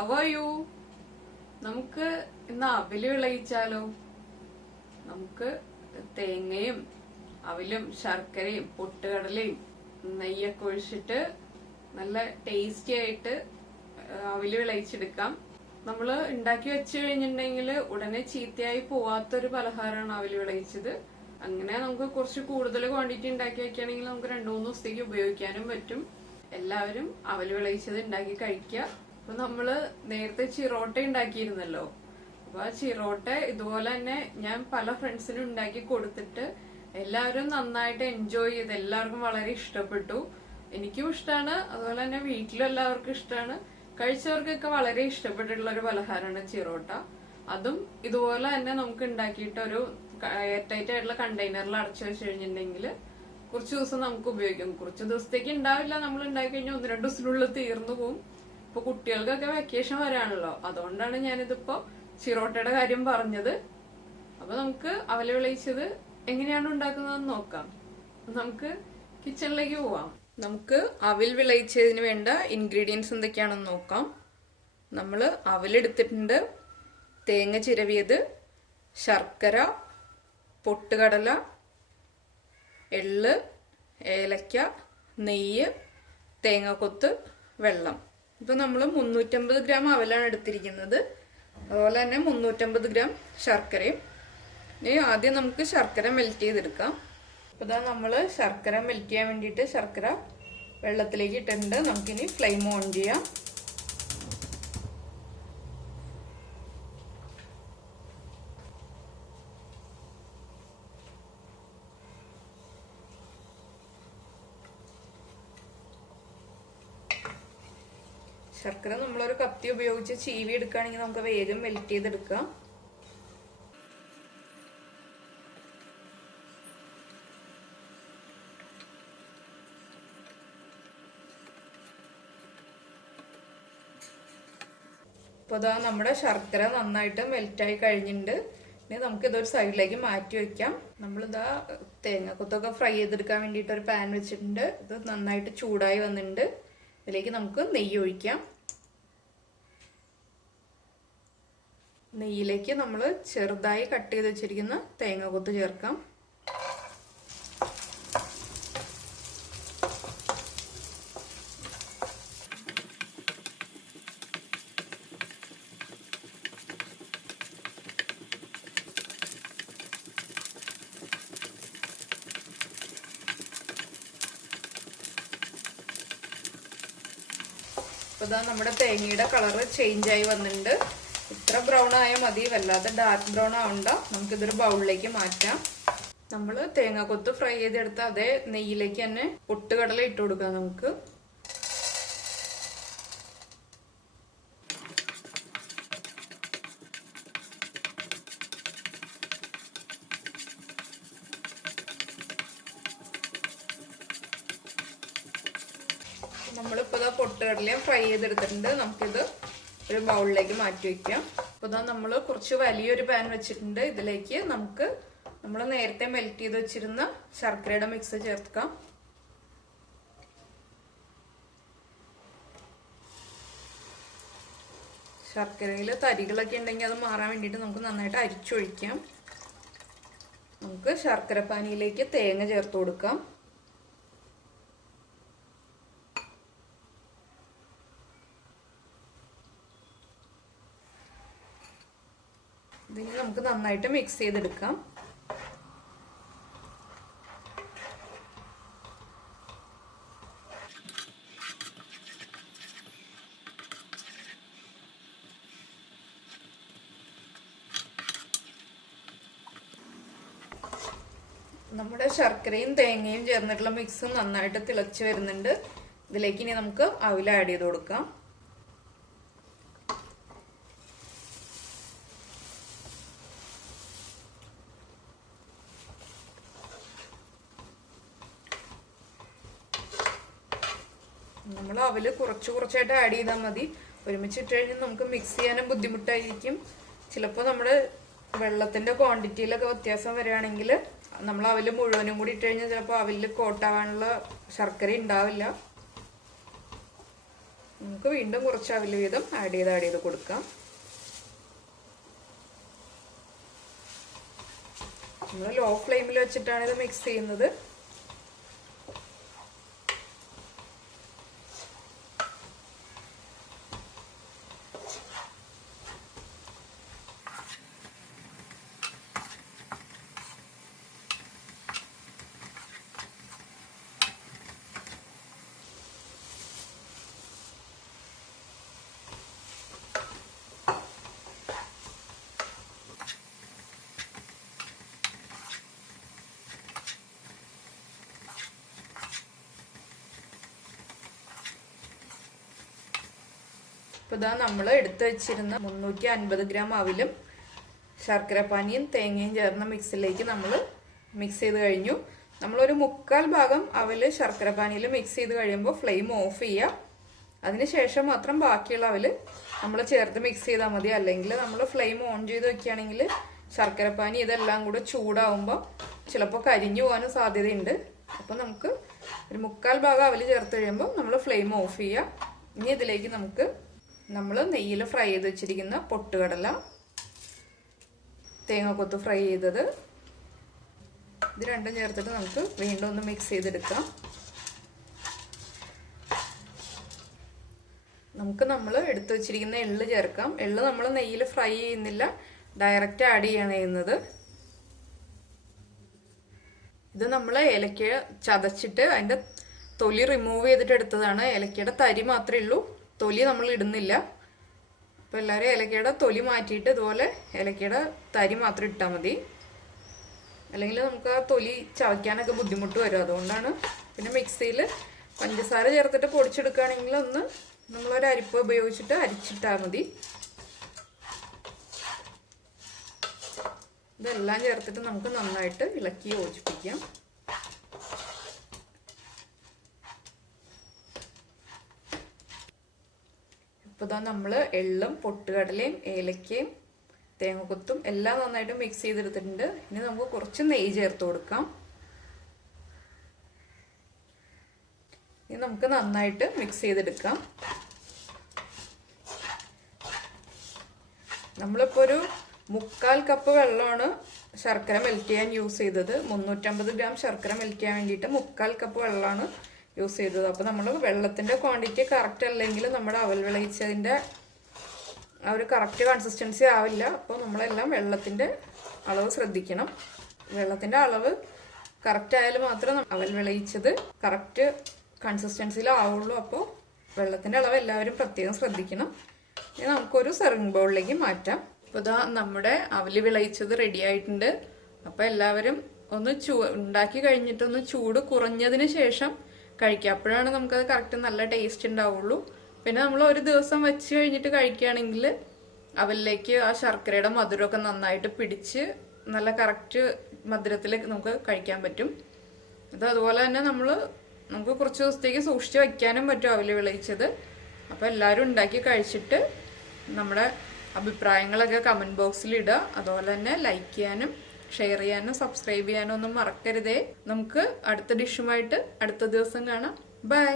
How are you? നമുക്ക് ഇന്ന് അവില് വിളയിച്ചാലോ? നമുക്ക് തേങ്ങയും അവിലും ശർക്കരയും പൊട്ടുകടലയും നെയ്യൊക്കെ ഒഴിച്ചിട്ട് നല്ല ടേസ്റ്റി ആയിട്ട് അവില് വിളയിച്ചെടുക്കാം. നമ്മള് ഉണ്ടാക്കി വെച്ച് കഴിഞ്ഞിട്ടുണ്ടെങ്കിൽ ഉടനെ ചീത്തയായി പോവാത്തൊരു പലഹാരമാണ് അവില് വിളയിച്ചത്. അങ്ങനെ നമുക്ക് കുറച്ച് കൂടുതൽ ക്വാണ്ടിറ്റി ഉണ്ടാക്കി വെക്കുകയാണെങ്കിൽ നമുക്ക് 2-3 ദിവസത്തേക്ക് ഉപയോഗിക്കാനും പറ്റും. എല്ലാവരും അവല് വിളയിച്ചത് ഉണ്ടാക്കി കഴിക്കുക. അപ്പൊ നമ്മള് നേരത്തെ ചിറോട്ട ഉണ്ടാക്കിയിരുന്നല്ലോ. അപ്പൊ ആ ചിറോട്ട ഇതുപോലെ തന്നെ ഞാൻ പല ഫ്രണ്ട്സിനും ഉണ്ടാക്കി കൊടുത്തിട്ട് എല്ലാവരും നന്നായിട്ട് എൻജോയ് ചെയ്ത് എല്ലാവർക്കും വളരെ ഇഷ്ടപ്പെട്ടു. എനിക്കും ഇഷ്ടമാണ്, അതുപോലെ തന്നെ വീട്ടിലും എല്ലാവർക്കും ഇഷ്ടമാണ്. കഴിച്ചവർക്കൊക്കെ വളരെ ഇഷ്ടപ്പെട്ടിട്ടുള്ള ഒരു പലഹാരമാണ് ചിറോട്ട. അതും ഇതുപോലെ തന്നെ നമുക്ക് ഉണ്ടാക്കിയിട്ട് ഒരു എയർ ടൈറ്റ് ആയിട്ടുള്ള കണ്ടെയ്നറിൽ അടച്ചു വെച്ച് കഴിഞ്ഞിട്ടുണ്ടെങ്കിൽ കുറച്ച് ദിവസം നമുക്ക് ഉപയോഗിക്കാം. കുറച്ച് ദിവസത്തേക്ക് ഉണ്ടാവില്ല, നമ്മൾ ഉണ്ടാക്കി കഴിഞ്ഞാൽ 1-2 ദിവസത്തിനുള്ളിൽ തീർന്നു പോകും. ഇപ്പൊ കുട്ടികൾക്കൊക്കെ വെക്കേഷൻ വരാണല്ലോ, അതുകൊണ്ടാണ് ഞാനിതിപ്പോ ചിറോട്ടയുടെ കാര്യം പറഞ്ഞത്. അപ്പൊ നമുക്ക് അവല് വിളയിച്ചത് എങ്ങനെയാണ് ഉണ്ടാക്കുന്നതെന്ന് നോക്കാം. നമുക്ക് കിച്ചണിലേക്ക് പോവാം. നമുക്ക് അവിൽ വിളയിച്ചതിന് വേണ്ട ഇൻഗ്രീഡിയൻസ് എന്തൊക്കെയാണെന്ന് നോക്കാം. നമ്മൾ അവിലെടുത്തിട്ടുണ്ട്, തേങ്ങ ചിരവിയത്, ശർക്കര, പൊട്ടുകടല, എള്ള്, ഏലക്ക, നെയ്യ്, തേങ്ങാക്കൊത്ത്, വെള്ളം. ഇപ്പൊ നമ്മൾ 350 ഗ്രാം അവലാണ് എടുത്തിരിക്കുന്നത്. അതുപോലെ തന്നെ 350 ഗ്രാം ശർക്കരയും. ഇനി ആദ്യം നമുക്ക് ശർക്കര മെൽറ്റ് ചെയ്തെടുക്കാം. അപ്പൊ ഇതാ നമ്മൾ ശർക്കര മെൽറ്റ് ചെയ്യാൻ വേണ്ടിയിട്ട് ശർക്കര വെള്ളത്തിലേക്ക് ഇട്ടിട്ടുണ്ട്. നമുക്കിനി ഫ്ലെയിം ഓൺ ചെയ്യാം. ശർക്കര നമ്മളൊരു കത്തി ഉപയോഗിച്ച് ചീവി എടുക്കുകയാണെങ്കിൽ നമുക്ക് വേഗം മെൽറ്റ് ചെയ്തെടുക്കാം. അപ്പോൾ ഇതാ നമ്മുടെ ശർക്കര നന്നായിട്ട് മെൽറ്റായി കഴിഞ്ഞിട്ടുണ്ട്. ഇനി നമുക്ക് ഇതൊരു സൈഡിലേക്ക് മാറ്റി വെക്കാം. നമ്മളിതാ തേങ്ങാക്കൊത്തൊക്കെ ഫ്രൈ ചെയ്തെടുക്കാൻ വേണ്ടിയിട്ട് ഒരു പാൻ വെച്ചിട്ടുണ്ട്. ഇത് നന്നായിട്ട് ചൂടായി വന്നിട്ടുണ്ട്. ഇതിലേക്ക് നമുക്ക് നെയ്യ് ഒഴിക്കാം. നെയ്യിലേക്ക് നമ്മൾ ചെറുതായി കട്ട് ചെയ്ത് വെച്ചിരിക്കുന്ന തേങ്ങാക്കൊത്ത് ചേർക്കാം. അപ്പോൾ ഇതാ നമ്മുടെ തേങ്ങയുടെ കളറ് ചേഞ്ച് ആയി വന്നിട്ടുണ്ട്. ഇത്ര ബ്രൗൺ ആയാൽ മതി, വല്ലാതെ ഡാർക്ക് ബ്രൗൺ ആവണ്ട. നമുക്കിതൊരു ബൗളിലേക്ക് മാറ്റാം. നമ്മൾ തേങ്ങാക്കൊത്ത് ഫ്രൈ ചെയ്തെടുത്ത അതേ നെയ്യിലേക്ക് തന്നെ പൊട്ടുകടല ഇട്ട് കൊടുക്കാം. നമുക്ക് നമ്മളിപ്പോ ഇതാ പൊട്ടുകടലയും ഫ്രൈ ചെയ്തെടുത്തിട്ടുണ്ട്. നമുക്കിത് ഒരു ബൗളിലേക്ക് മാറ്റി വെക്കാം. അപ്പോൾ ഇതാ നമ്മൾ കുറച്ച് വലിയൊരു പാൻ വെച്ചിട്ടുണ്ട്. ഇതിലേക്ക് നമുക്ക് നമ്മൾ നേരത്തെ മെൽറ്റ് ചെയ്ത് വെച്ചിരുന്ന ശർക്കരയുടെ മിക്സ് ചേർക്കാം. ശർക്കരയിൽ തരികളൊക്കെ ഉണ്ടെങ്കിൽ അത് മാറാൻ വേണ്ടിയിട്ട് നമുക്ക് നന്നായിട്ട് അരിച്ചൊഴിക്കാം. നമുക്ക് ശർക്കരപ്പാനിയിലേക്ക് തേങ്ങ ചേർത്ത് കൊടുക്കാം. ഇതിന് നമുക്ക് നന്നായിട്ട് മിക്സ് ചെയ്തെടുക്കാം. നമ്മുടെ ശർക്കരയും തേങ്ങയും ചേർന്നിട്ടുള്ള മിക്സ് നന്നായിട്ട് തിളച്ച് വരുന്നുണ്ട്. ഇതിലേക്ക് ഇനി നമുക്ക് അവിൽ ആഡ് ചെയ്ത് കൊടുക്കാം. നമ്മൾ അവല് കുറച്ചായിട്ട് ആഡ് ചെയ്താൽ മതി. ഒരുമിച്ചിട്ട് കഴിഞ്ഞാൽ നമുക്ക് മിക്സ് ചെയ്യാനും ബുദ്ധിമുട്ടായിരിക്കും. ചിലപ്പോൾ നമ്മുടെ വെള്ളത്തിന്റെ ക്വാണ്ടിറ്റിയിലൊക്കെ വ്യത്യാസം വരികയാണെങ്കിൽ നമ്മൾ അവല് മുഴുവനും കൂടി ഇട്ട് കഴിഞ്ഞാൽ ചിലപ്പോൾ അവലിൽ കോട്ടാവാനുള്ള ശർക്കര ഉണ്ടാവില്ല. നമുക്ക് വീണ്ടും കുറച്ച് അവിൽ വീതം ആഡ് ചെയ്ത് കൊടുക്കാം. നമ്മൾ ലോ ഫ്ലെയിമിൽ വെച്ചിട്ടാണ് ഇത് മിക്സ് ചെയ്യുന്നത്. ഇപ്പോൾ ഇതാ നമ്മൾ എടുത്തു വെച്ചിരുന്ന 350 ഗ്രാം അവിലും ശർക്കരപ്പാനിയും തേങ്ങയും ചേർന്ന മിക്സിലേക്ക് നമ്മൾ മിക്സ് ചെയ്ത് കഴിഞ്ഞു. നമ്മളൊരു 1/4 ഭാഗം അവിൽ ശർക്കരപ്പാനിയിൽ മിക്സ് ചെയ്ത് കഴിയുമ്പോൾ ഫ്ലെയിം ഓഫ് ചെയ്യുക. അതിനുശേഷം മാത്രം ബാക്കിയുള്ള അവിൽ നമ്മൾ ചേർത്ത് മിക്സ് ചെയ്താൽ മതി. അല്ലെങ്കിൽ നമ്മൾ ഫ്ലെയിം ഓൺ ചെയ്ത് വെക്കുകയാണെങ്കിൽ ശർക്കരപ്പാനി ഇതെല്ലാം കൂടെ ചൂടാവുമ്പോൾ ചിലപ്പോൾ കരിഞ്ഞു പോകാനും സാധ്യതയുണ്ട്. അപ്പോൾ നമുക്ക് ഒരു 1/4 ഭാഗം അവിൽ ചേർത്ത് കഴിയുമ്പോൾ നമ്മൾ ഫ്ലെയിം ഓഫ് ചെയ്യുക. ഇനി ഇതിലേക്ക് നമുക്ക് നമ്മൾ നെയ്യിൽ ഫ്രൈ ചെയ്ത് വെച്ചിരിക്കുന്ന പൊട്ടുകടല, തേങ്ങാക്കൊത്ത് ഫ്രൈ ചെയ്തത്, ഇത് രണ്ടും ചേർത്തിട്ട് നമുക്ക് വീണ്ടും ഒന്ന് മിക്സ് ചെയ്തെടുക്കാം. നമുക്ക് നമ്മൾ എടുത്തു വെച്ചിരിക്കുന്ന എള്ള് ചേർക്കാം. എള്ള് നമ്മൾ നെയ്യിൽ ഫ്രൈ ചെയ്യുന്നില്ല, ഡയറക്റ്റ് ആഡ് ചെയ്യാണ് ചെയ്യുന്നത്. ഇത് നമ്മൾ ഏലക്ക ചതച്ചിട്ട് അതിൻ്റെ തൊലി റിമൂവ് ചെയ്തിട്ട് എടുത്തതാണ്. ഏലക്കയുടെ തരി മാത്രമേ ഉള്ളൂ, തൊലി നമ്മൾ ഇടുന്നില്ല. അപ്പോൾ എല്ലാവരും ഏലക്കയുടെ തൊലി മാറ്റിയിട്ട് ഇതുപോലെ ഏലക്കയുടെ തരി മാത്രം ഇട്ടാൽ മതി. അല്ലെങ്കിൽ നമുക്ക് ആ തൊലി ചവയ്ക്കാനൊക്കെ ബുദ്ധിമുട്ട് വരും. അതുകൊണ്ടാണ്. പിന്നെ മിക്സിയിൽ പഞ്ചസാര ചേർത്തിട്ട് പൊടിച്ചെടുക്കുകയാണെങ്കിൽ ഒന്ന് നമ്മളൊരു അരിപ്പ ഉപയോഗിച്ചിട്ട് അരിച്ചിട്ടാൽ മതി. ഇതെല്ലാം ചേർത്തിട്ട് നമുക്ക് നന്നായിട്ട് ഇളക്കി യോജിപ്പിക്കാം. ഇപ്പോൾ ഇതാ നമ്മൾ എള്ളും പൊട്ടുകടലയും ഏലക്കയും തേങ്ങക്കൊത്തും എല്ലാം നന്നായിട്ട് മിക്സ് ചെയ്തെടുത്തിട്ടുണ്ട്. ഇനി നമുക്ക് കുറച്ച് നെയ്യ് ചേർത്ത് കൊടുക്കാം. ഇനി നമുക്ക് നന്നായിട്ട് മിക്സ് ചെയ്തെടുക്കാം. നമ്മളിപ്പോൾ ഒരു 1/4 കപ്പ് വെള്ളമാണ് ശർക്കര മെൽറ്റ് ചെയ്യാൻ യൂസ് ചെയ്തത്. 350 ഗ്രാം ശർക്കര മെൽറ്റ് ചെയ്യാൻ വേണ്ടിയിട്ട് 1/4 കപ്പ് വെള്ളമാണ് യൂസ് ചെയ്തത്. അപ്പോൾ നമ്മൾ വെള്ളത്തിൻ്റെ ക്വാണ്ടിറ്റി കറക്റ്റ് അല്ലെങ്കിൽ നമ്മുടെ അവൽ വിളയിച്ചതിൻ്റെ ആ ഒരു കറക്റ്റ് കൺസിസ്റ്റൻസി ആവില്ല. അപ്പോൾ നമ്മളെല്ലാം വെള്ളത്തിൻ്റെ അളവ് ശ്രദ്ധിക്കണം. വെള്ളത്തിൻ്റെ അളവ് കറക്റ്റ് ആയാലും മാത്രം അവൽ വിളയിച്ചത് കറക്റ്റ് കൺസിസ്റ്റൻസിയിലാവുള്ളൂ. അപ്പോൾ വെള്ളത്തിൻ്റെ അളവ് എല്ലാവരും പ്രത്യേകം ശ്രദ്ധിക്കണം. ഇനി നമുക്കൊരു സെർവിങ് ബൗളിലേക്ക് മാറ്റാം. അപ്പോൾ ഇതാ നമ്മുടെ അവല് വിളയിച്ചത് റെഡി ആയിട്ടുണ്ട്. അപ്പോൾ എല്ലാവരും ഒന്ന് ഉണ്ടാക്കി കഴിഞ്ഞിട്ടൊന്ന് ചൂട് കുറഞ്ഞതിന് ശേഷം കഴിക്കുക. അപ്പോഴാണ് നമുക്കത് കറക്റ്റ് നല്ല ടേസ്റ്റ് ഉണ്ടാവുള്ളൂ. പിന്നെ നമ്മൾ ഒരു ദിവസം വെച്ച് കഴിഞ്ഞിട്ട് കഴിക്കുകയാണെങ്കിൽ അവലിലേക്ക് ആ ശർക്കരയുടെ മധുരമൊക്കെ നന്നായിട്ട് പിടിച്ച് നല്ല കറക്റ്റ് മധുരത്തിൽ നമുക്ക് കഴിക്കാൻ പറ്റും. അത് അതുപോലെ തന്നെ നമുക്ക് കുറച്ച് ദിവസത്തേക്ക് സൂക്ഷിച്ച് വയ്ക്കാനും പറ്റും അവല് വിളയിച്ചത്. അപ്പോൾ എല്ലാവരും ഉണ്ടാക്കി കഴിച്ചിട്ട് നമ്മുടെ അഭിപ്രായങ്ങളൊക്കെ കമൻറ്റ് ബോക്സിൽ ഇടുക. അതുപോലെ തന്നെ ലൈക്ക് ചെയ്യാനും ഷെയർ ചെയ്യാനും സബ്സ്ക്രൈബ് ചെയ്യാനും ഒന്നും മറക്കരുതേ. നമുക്ക് അടുത്ത ഡിഷുമായിട്ട് അടുത്ത ദിവസം കാണാം. ബൈ.